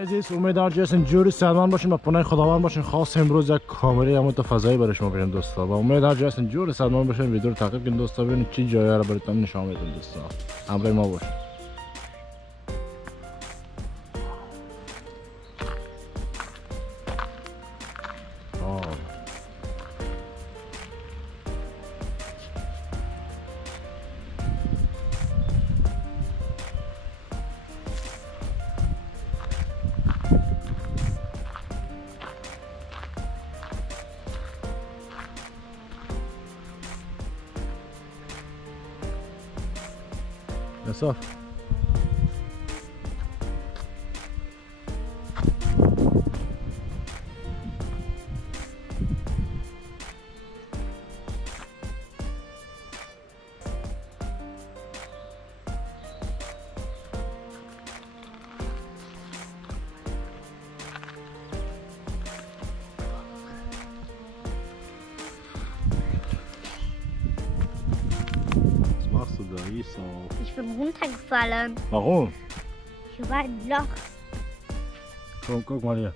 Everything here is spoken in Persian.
عزیز امیدوارم که اینجوری سلمان باشین و پناه خداوند باشین. خاص امروز یک کامری همون تو فضایی برای شما بگم دوستا و امیدوارم که اینجوری سلمان باشین. ویدیو رو تعقیب کنید دوستا ببینید چی جایی رو براتون نشون میدم دوستا. همراه ما باشین. صاف Ich bin runtergefallen. Warum? Hier war ein Loch. Komm, guck mal hier.